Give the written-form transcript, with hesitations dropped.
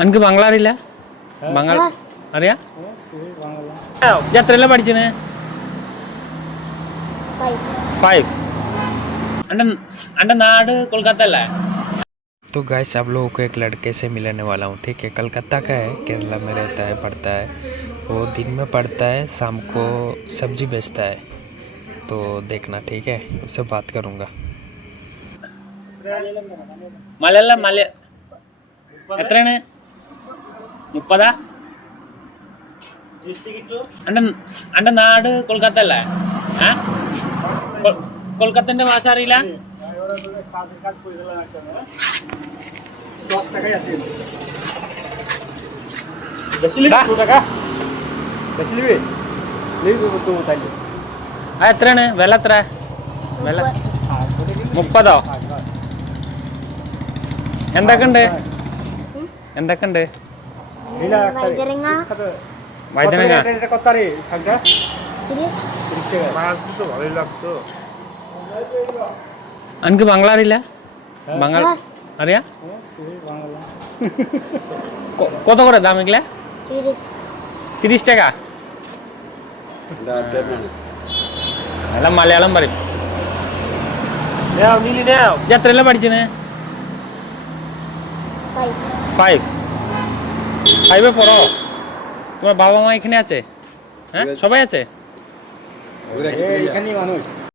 അനക്ക് ബംഗ്ലാ അറിയില്ല? ബംഗാൾ അറിയാ? എത്രയല്ല പഠിച്ചേ? 5. अंडे नाड़ कोलकाता है। तो गाइस आप लोगों को एक लड़के से मिलाने वाला हूँ, ठीक है। कलकत्ता का है, केरला में रहता है, पढ़ता है। वो दिन में पढ़ता है, शाम को सब्जी बेचता है। तो देखना, ठीक है, उससे बात करूँगा। मलयालम मलया എത്രയാണ്? 30. അന്റെ നാട് കൊൽക്കത്ത അല്ലേ? കൊൽക്കത്തന്റെ ഭാഷ അറിയില്ല? 10 টাকাই আছে। എത്രയാണ് വില? എത്ര വില? 30. എന്തൊക്കെയുണ്ട്? എന്തൊക്കെയുണ്ട്? വഴുതനങ്ങ അനക്ക് ബംഗ്ലാ അറിയില്ല? বাঙাল അറിയാ? কত করে দাম এগুলা? 30 টাকা। എല്ലാം മലയാളം പറയും। എത്രയല്ല പഠിച്ചേ? 5. 5 পড়ো? তোমার বাবা মা এখানে আছে? হ্যাঁ, সবাই আছে? এখানেই মানুষ।